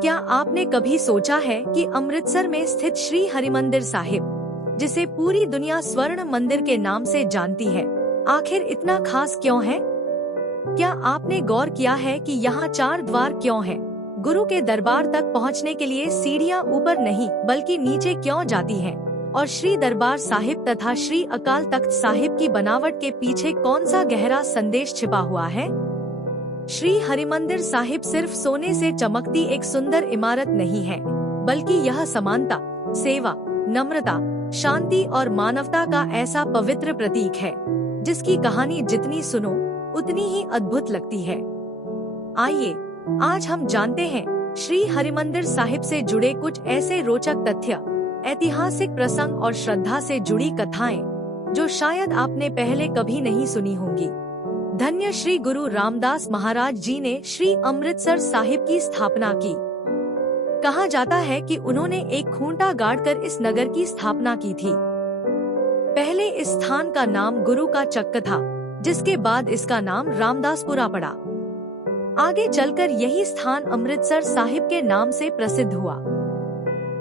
क्या आपने कभी सोचा है कि अमृतसर में स्थित श्री हरिमंदिर साहिब, जिसे पूरी दुनिया स्वर्ण मंदिर के नाम से जानती है, आखिर इतना खास क्यों है? क्या आपने गौर किया है कि यहाँ 4 द्वार क्यों हैं? गुरु के दरबार तक पहुँचने के लिए सीढ़ियाँ ऊपर नहीं बल्कि नीचे क्यों जाती हैं? और श्री दरबार साहिब तथा श्री अकाल तख्त साहिब की बनावट के पीछे कौन सा गहरा संदेश छिपा हुआ है? श्री हरिमंदिर साहिब सिर्फ सोने से चमकती एक सुंदर इमारत नहीं है, बल्कि यह समानता, सेवा, नम्रता, शांति और मानवता का ऐसा पवित्र प्रतीक है, जिसकी कहानी जितनी सुनो उतनी ही अद्भुत लगती है। आइए, आज हम जानते हैं श्री हरिमंदिर साहिब से जुड़े कुछ ऐसे रोचक तथ्य, ऐतिहासिक प्रसंग और श्रद्धा से जुड़ी कथाएं, जो शायद आपने पहले कभी नहीं सुनी होंगी। धन्य श्री गुरु रामदास महाराज जी ने श्री अमृतसर साहिब की स्थापना की। कहा जाता है कि उन्होंने एक खूंटा गाड़कर इस नगर की स्थापना की थी। पहले इस स्थान का नाम गुरु का चक्क था, जिसके बाद इसका नाम रामदासपुरा पड़ा। आगे चलकर यही स्थान अमृतसर साहिब के नाम से प्रसिद्ध हुआ।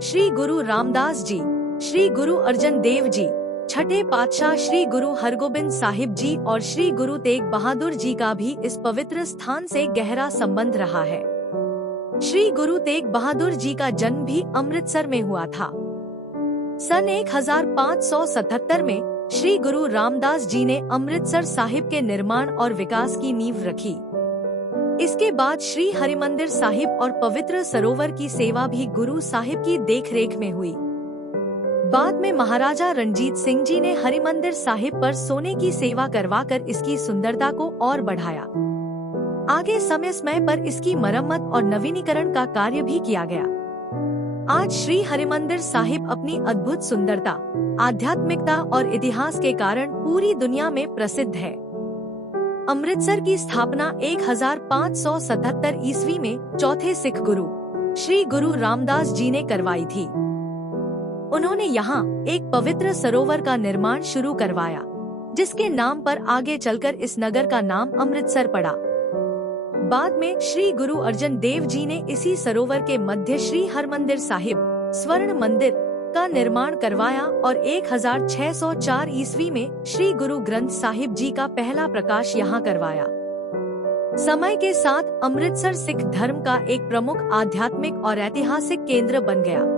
श्री गुरु रामदास जी, श्री गुरु अर्जन देव जी, छठे पातशाह श्री गुरु हरगोबिंद साहिब जी और श्री गुरु तेग बहादुर जी का भी इस पवित्र स्थान से गहरा संबंध रहा है। श्री गुरु तेग बहादुर जी का जन्म भी अमृतसर में हुआ था। सन 1577 में श्री गुरु रामदास जी ने अमृतसर साहिब के निर्माण और विकास की नींव रखी। इसके बाद श्री हरिमंदिर साहिब और पवित्र सरोवर की सेवा भी गुरु साहिब की देखरेख में हुई। बाद में महाराजा रणजीत सिंह जी ने हरिमंदिर साहिब पर सोने की सेवा करवाकर इसकी सुंदरता को और बढ़ाया। आगे समय पर इसकी मरम्मत और नवीनीकरण का कार्य भी किया गया। आज श्री हरिमंदिर साहिब अपनी अद्भुत सुंदरता, आध्यात्मिकता और इतिहास के कारण पूरी दुनिया में प्रसिद्ध है। अमृतसर की स्थापना 1577 ईस्वी में चौथे सिख गुरु श्री गुरु रामदास जी ने करवाई थी। उन्होंने यहाँ एक पवित्र सरोवर का निर्माण शुरू करवाया, जिसके नाम पर आगे चलकर इस नगर का नाम अमृतसर पड़ा। बाद में श्री गुरु अर्जन देव जी ने इसी सरोवर के मध्य श्री हरमंदिर साहिब, स्वर्ण मंदिर का निर्माण करवाया और 1604 ईस्वी में श्री गुरु ग्रंथ साहिब जी का पहला प्रकाश यहाँ करवाया। समय के साथ अमृतसर सिख धर्म का एक प्रमुख आध्यात्मिक और ऐतिहासिक केंद्र बन गया।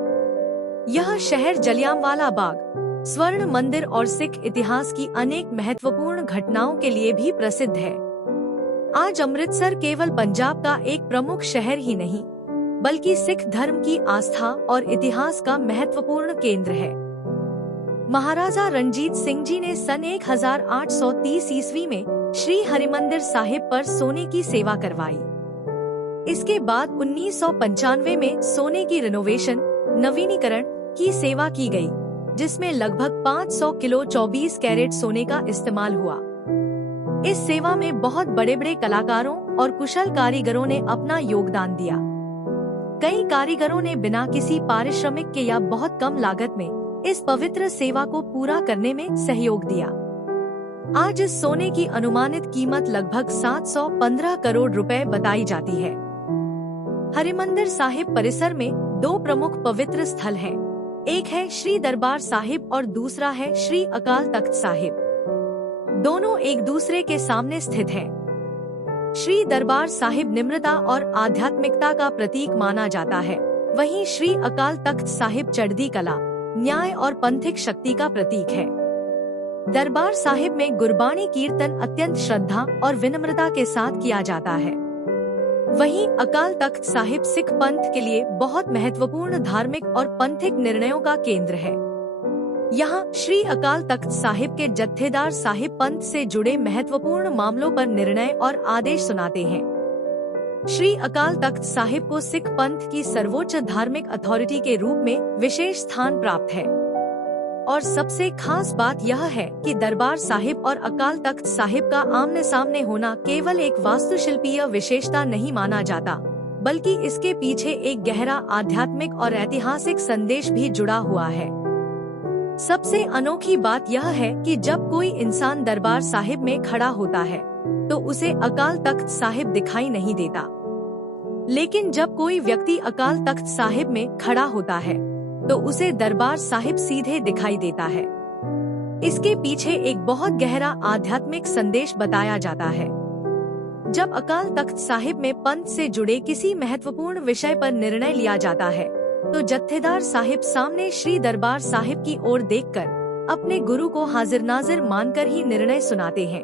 यह शहर जलियांवाला बाग, स्वर्ण मंदिर और सिख इतिहास की अनेक महत्वपूर्ण घटनाओं के लिए भी प्रसिद्ध है। आज अमृतसर केवल पंजाब का एक प्रमुख शहर ही नहीं, बल्कि सिख धर्म की आस्था और इतिहास का महत्वपूर्ण केंद्र है। महाराजा रणजीत सिंह जी ने सन 1830 ईस्वी में श्री हरिमंदिर साहिब पर सोने की सेवा करवाई। इसके बाद 1995 में सोने की रिनोवेशन, नवीनीकरण की सेवा की गई, जिसमें लगभग 500 किलो 24 कैरेट सोने का इस्तेमाल हुआ। इस सेवा में बहुत बड़े बड़े कलाकारों और कुशल कारीगरों ने अपना योगदान दिया। कई कारीगरों ने बिना किसी पारिश्रमिक के या बहुत कम लागत में इस पवित्र सेवा को पूरा करने में सहयोग दिया। आज इस सोने की अनुमानित कीमत लगभग 715 करोड़ रुपए बताई जाती है। हरिमंदिर साहिब परिसर में 2 प्रमुख पवित्र स्थल हैं। एक है श्री दरबार साहिब और दूसरा है श्री अकाल तख्त साहिब। दोनों एक दूसरे के सामने स्थित हैं। श्री दरबार साहिब निम्रता और आध्यात्मिकता का प्रतीक माना जाता है, वहीं श्री अकाल तख्त साहिब चढ़ती कला, न्याय और पंथिक शक्ति का प्रतीक है। दरबार साहिब में गुरबाणी कीर्तन अत्यंत श्रद्धा और विनम्रता के साथ किया जाता है। वहीं अकाल तख्त साहिब सिख पंथ के लिए बहुत महत्वपूर्ण धार्मिक और पंथिक निर्णयों का केंद्र है। यहाँ श्री अकाल तख्त साहिब के जत्थेदार साहिब पंथ से जुड़े महत्वपूर्ण मामलों पर निर्णय और आदेश सुनाते हैं। श्री अकाल तख्त साहिब को सिख पंथ की सर्वोच्च धार्मिक अथॉरिटी के रूप में विशेष स्थान प्राप्त है। और सबसे खास बात यह है कि दरबार साहिब और अकाल तख्त साहिब का आमने सामने होना केवल एक वास्तुशिल्पीय विशेषता नहीं माना जाता, बल्कि इसके पीछे एक गहरा आध्यात्मिक और ऐतिहासिक संदेश भी जुड़ा हुआ है। सबसे अनोखी बात यह है कि जब कोई इंसान दरबार साहिब में खड़ा होता है, तो उसे अकाल तख्त साहिब दिखाई नहीं देता। लेकिन जब कोई व्यक्ति अकाल तख्त साहिब में खड़ा होता है तो उसे दरबार साहिब सीधे दिखाई देता है। इसके पीछे एक बहुत गहरा आध्यात्मिक संदेश बताया जाता है। जब अकाल तख्त साहिब में पंथ से जुड़े किसी महत्वपूर्ण विषय पर निर्णय लिया जाता है तो जत्थेदार साहिब सामने श्री दरबार साहिब की ओर देखकर अपने गुरु को हाजिर नाजिर मानकर ही निर्णय सुनाते हैं।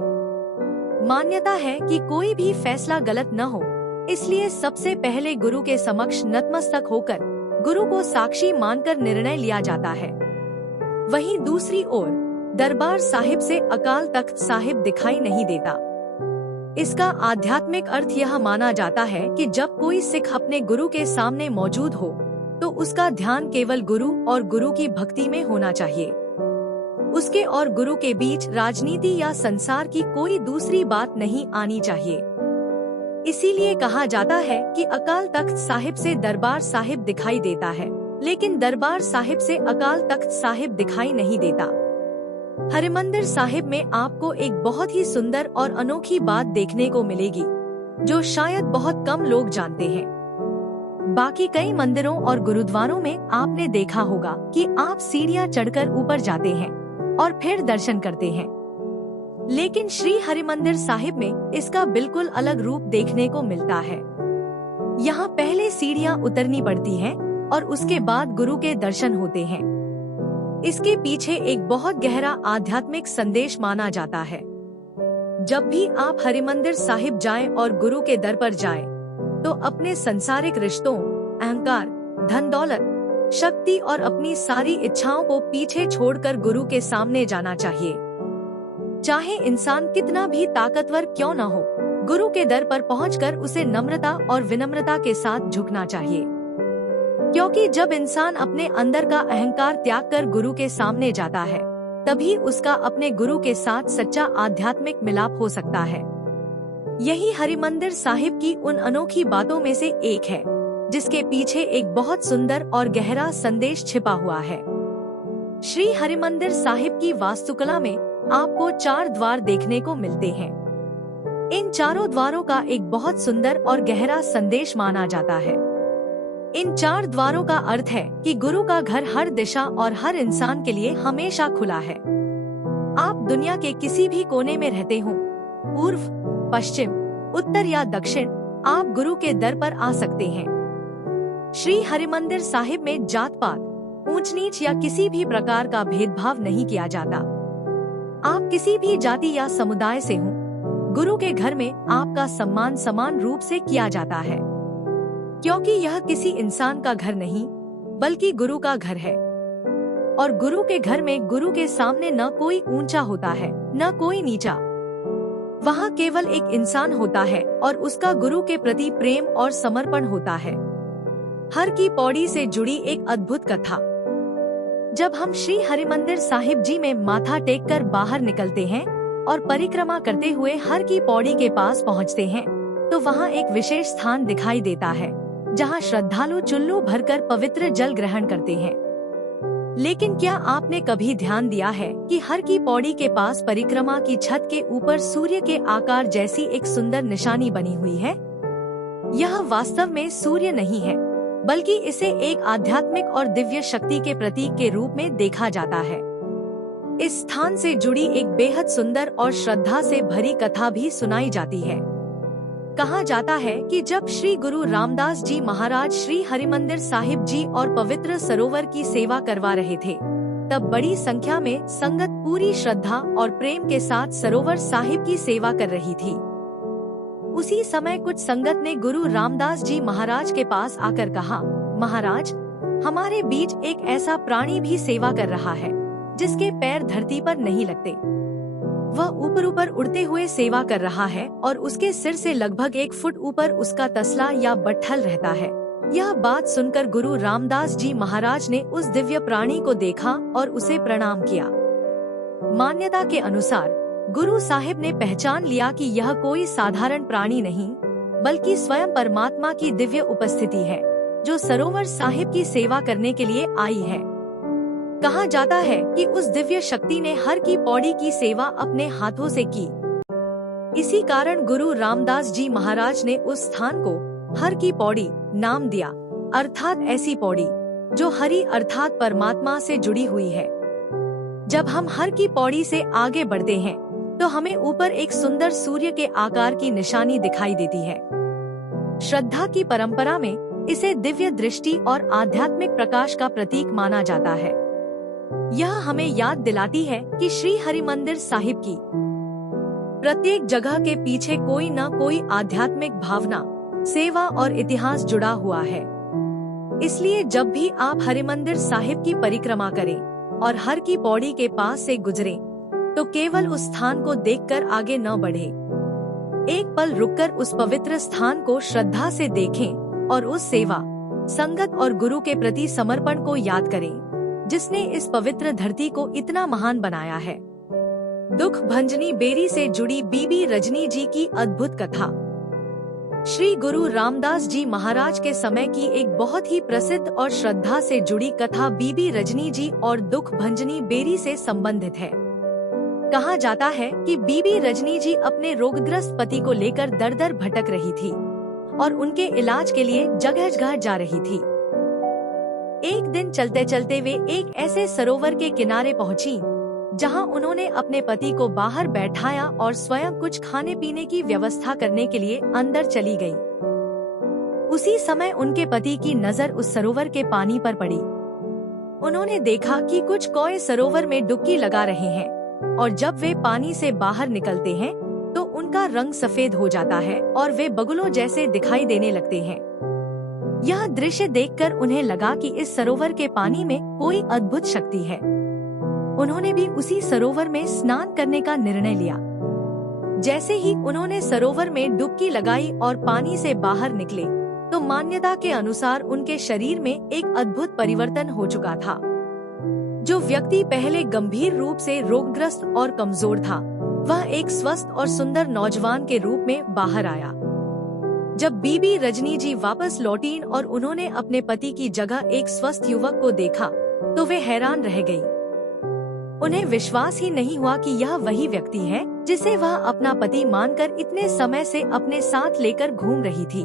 मान्यता है कि कोई भी फैसला गलत न हो, इसलिए सबसे पहले गुरु के समक्ष नतमस्तक होकर गुरु को साक्षी मानकर निर्णय लिया जाता है। वहीं दूसरी ओर दरबार साहिब से अकाल तख्त साहिब दिखाई नहीं देता। इसका आध्यात्मिक अर्थ यह माना जाता है कि जब कोई सिख अपने गुरु के सामने मौजूद हो तो उसका ध्यान केवल गुरु और गुरु की भक्ति में होना चाहिए। उसके और गुरु के बीच राजनीति या संसार की कोई दूसरी बात नहीं आनी चाहिए। इसीलिए कहा जाता है कि अकाल तख्त साहिब से दरबार साहिब दिखाई देता है, लेकिन दरबार साहिब से अकाल तख्त साहिब दिखाई नहीं देता। हरिमंदिर साहिब में आपको एक बहुत ही सुंदर और अनोखी बात देखने को मिलेगी, जो शायद बहुत कम लोग जानते हैं। बाकी कई मंदिरों और गुरुद्वारों में आपने देखा होगा कि आप सीढ़ियां चढ़कर ऊपर जाते हैं और फिर दर्शन करते हैं, लेकिन श्री हरिमंदिर साहिब में इसका बिल्कुल अलग रूप देखने को मिलता है। यहाँ पहले सीढ़ियाँ उतरनी पड़ती हैं और उसके बाद गुरु के दर्शन होते हैं। इसके पीछे एक बहुत गहरा आध्यात्मिक संदेश माना जाता है। जब भी आप हरिमंदिर साहिब जाएं और गुरु के दर पर जाएं, तो अपने संसारिक रिश्तों, अहंकार, धन दौलत, शक्ति और अपनी सारी इच्छाओं को पीछे छोड़कर गुरु के सामने जाना चाहिए। चाहे इंसान कितना भी ताकतवर क्यों न हो, गुरु के दर पर पहुंचकर उसे नम्रता और विनम्रता के साथ झुकना चाहिए। क्योंकि जब इंसान अपने अंदर का अहंकार त्याग कर गुरु के सामने जाता है, तभी उसका अपने गुरु के साथ सच्चा आध्यात्मिक मिलाप हो सकता है। यही हरिमंदिर साहिब की उन अनोखी बातों में से एक है, जिसके पीछे एक बहुत सुंदर और गहरा संदेश छिपा हुआ है। श्री हरिमंदिर साहिब की वास्तुकला में आपको 4 द्वार देखने को मिलते हैं। इन चारों द्वारों का एक बहुत सुंदर और गहरा संदेश माना जाता है। इन 4 द्वारों का अर्थ है कि गुरु का घर हर दिशा और हर इंसान के लिए हमेशा खुला है। आप दुनिया के किसी भी कोने में रहते हो, पूर्व, पश्चिम, उत्तर या दक्षिण, आप गुरु के दर पर आ सकते हैं। श्री हरिमंदिर साहिब में जात पात, ऊंच नीच या किसी भी प्रकार का भेदभाव नहीं किया जाता। आप किसी भी जाति या समुदाय से हो, गुरु के घर में आपका सम्मान समान रूप से किया जाता है, क्योंकि यह किसी इंसान का घर नहीं बल्कि गुरु का घर है। और गुरु के घर में गुरु के सामने न कोई ऊंचा होता है न कोई नीचा। वहाँ केवल एक इंसान होता है और उसका गुरु के प्रति प्रेम और समर्पण होता है। हर की पौड़ी से जुड़ी एक अद्भुत कथा। जब हम श्री हरिमंदिर साहिब जी में माथा टेककर बाहर निकलते हैं और परिक्रमा करते हुए हर की पौड़ी के पास पहुंचते हैं, तो वहाँ एक विशेष स्थान दिखाई देता है, जहाँ श्रद्धालु चुल्लू भरकर पवित्र जल ग्रहण करते हैं। लेकिन क्या आपने कभी ध्यान दिया है कि हर की पौड़ी के पास परिक्रमा की छत के ऊपर सूर्य के आकार जैसी एक सुंदर निशानी बनी हुई है? यह वास्तव में सूर्य नहीं है, बल्कि इसे एक आध्यात्मिक और दिव्य शक्ति के प्रतीक के रूप में देखा जाता है। इस स्थान से जुड़ी एक बेहद सुंदर और श्रद्धा से भरी कथा भी सुनाई जाती है। कहा जाता है कि जब श्री गुरु रामदास जी महाराज श्री हरिमंदिर साहिब जी और पवित्र सरोवर की सेवा करवा रहे थे, तब बड़ी संख्या में संगत पूरी श्रद्धा और प्रेम के साथ सरोवर साहिब की सेवा कर रही थी। उसी समय कुछ संगत ने गुरु रामदास जी महाराज के पास आकर कहा, महाराज, हमारे बीच एक ऐसा प्राणी भी सेवा कर रहा है जिसके पैर धरती पर नहीं लगते। वह ऊपर ऊपर उड़ते हुए सेवा कर रहा है और उसके सिर से लगभग 1 फुट ऊपर उसका तसला या बट्ठल रहता है। यह बात सुनकर गुरु रामदास जी महाराज ने उस दिव्य प्राणी को देखा और उसे प्रणाम किया। मान्यता के अनुसार गुरु साहिब ने पहचान लिया कि यह कोई साधारण प्राणी नहीं, बल्कि स्वयं परमात्मा की दिव्य उपस्थिति है, जो सरोवर साहिब की सेवा करने के लिए आई है। कहा जाता है कि उस दिव्य शक्ति ने हर की पौड़ी की सेवा अपने हाथों से की। इसी कारण गुरु रामदास जी महाराज ने उस स्थान को हर की पौड़ी नाम दिया, अर्थात ऐसी पौड़ी जो हरि अर्थात परमात्मा से जुड़ी हुई है। जब हम हर की पौड़ी से आगे बढ़ते हैं तो हमें ऊपर एक सुंदर सूर्य के आकार की निशानी दिखाई देती है। श्रद्धा की परंपरा में इसे दिव्य दृष्टि और आध्यात्मिक प्रकाश का प्रतीक माना जाता है। यह हमें याद दिलाती है कि श्री हरिमंदिर साहिब की प्रत्येक जगह के पीछे कोई न कोई आध्यात्मिक भावना, सेवा और इतिहास जुड़ा हुआ है। इसलिए जब भी आप हरिमंदिर साहिब की परिक्रमा करें और हर की पौड़ी के पास से गुजरें, तो केवल उस स्थान को देखकर आगे न बढ़े। एक पल रुककर उस पवित्र स्थान को श्रद्धा से देखें और उस सेवा, संगत और गुरु के प्रति समर्पण को याद करें, जिसने इस पवित्र धरती को इतना महान बनाया है। दुख भंजनी बेरी से जुड़ी बीबी रजनी जी की अद्भुत कथा। श्री गुरु रामदास जी महाराज के समय की एक बहुत ही प्रसिद्ध और श्रद्धा से जुड़ी कथा बीबी रजनी जी और दुख भंजनी बेरी से संबंधित है। कहा जाता है कि बीबी रजनी जी अपने रोगग्रस्त पति को लेकर दर दर भटक रही थी और उनके इलाज के लिए जगह जगह जा रही थी। एक दिन चलते चलते वे एक ऐसे सरोवर के किनारे पहुंची जहां उन्होंने अपने पति को बाहर बैठाया और स्वयं कुछ खाने पीने की व्यवस्था करने के लिए अंदर चली गई। उसी समय उनके पति की नजर उस सरोवर के पानी पर पड़ी। उन्होंने देखा कि कुछ कौए सरोवर में डुबकी लगा रहे हैं और जब वे पानी से बाहर निकलते हैं तो उनका रंग सफेद हो जाता है और वे बगुलों जैसे दिखाई देने लगते हैं। यह दृश्य देखकर उन्हें लगा कि इस सरोवर के पानी में कोई अद्भुत शक्ति है। उन्होंने भी उसी सरोवर में स्नान करने का निर्णय लिया। जैसे ही उन्होंने सरोवर में डुबकी लगाई और पानी से बाहर निकले, तो मान्यता के अनुसार उनके शरीर में एक अद्भुत परिवर्तन हो चुका था। जो व्यक्ति पहले गंभीर रूप से रोगग्रस्त और कमजोर था, वह एक स्वस्थ और सुंदर नौजवान के रूप में बाहर आया। जब बीबी रजनी जी वापस लौटीं और उन्होंने अपने पति की जगह एक स्वस्थ युवक को देखा, तो वे हैरान रह गई। उन्हें विश्वास ही नहीं हुआ कि यह वही व्यक्ति है जिसे वह अपना पति मानकर इतने समय से अपने साथ लेकर घूम रही थी।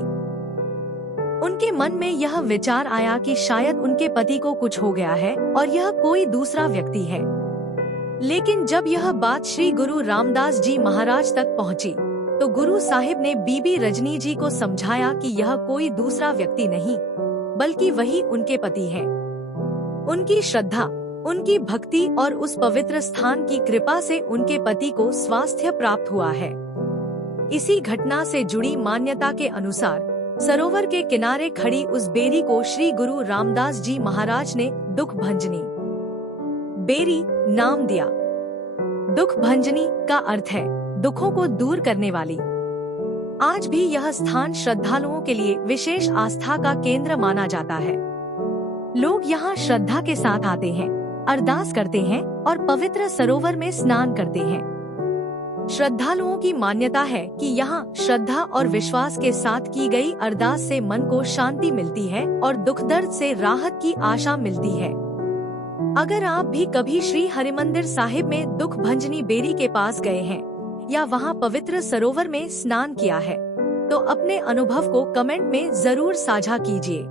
उनके मन में यह विचार आया कि शायद उनके पति को कुछ हो गया है और यह कोई दूसरा व्यक्ति है। लेकिन जब यह बात श्री गुरु रामदास जी महाराज तक पहुंची, तो गुरु साहिब ने बीबी रजनी जी को समझाया कि यह कोई दूसरा व्यक्ति नहीं, बल्कि वही उनके पति है। उनकी श्रद्धा, उनकी भक्ति और उस पवित्र स्थान की कृपा से उनके पति को स्वास्थ्य प्राप्त हुआ है। इसी घटना से जुड़ी मान्यता के अनुसार सरोवर के किनारे खड़ी उस बेरी को श्री गुरु रामदास जी महाराज ने दुख भंजनी बेरी नाम दिया। दुख भंजनी का अर्थ है दुखों को दूर करने वाली। आज भी यह स्थान श्रद्धालुओं के लिए विशेष आस्था का केंद्र माना जाता है। लोग यहाँ श्रद्धा के साथ आते हैं, अरदास करते हैं और पवित्र सरोवर में स्नान करते हैं। श्रद्धालुओं की मान्यता है कि यहाँ श्रद्धा और विश्वास के साथ की गई अरदास से मन को शांति मिलती है और दुख दर्द से राहत की आशा मिलती है। अगर आप भी कभी श्री हरिमंदिर साहिब में दुख भंजनी बेरी के पास गए हैं या वहाँ पवित्र सरोवर में स्नान किया है, तो अपने अनुभव को कमेंट में जरूर साझा कीजिए।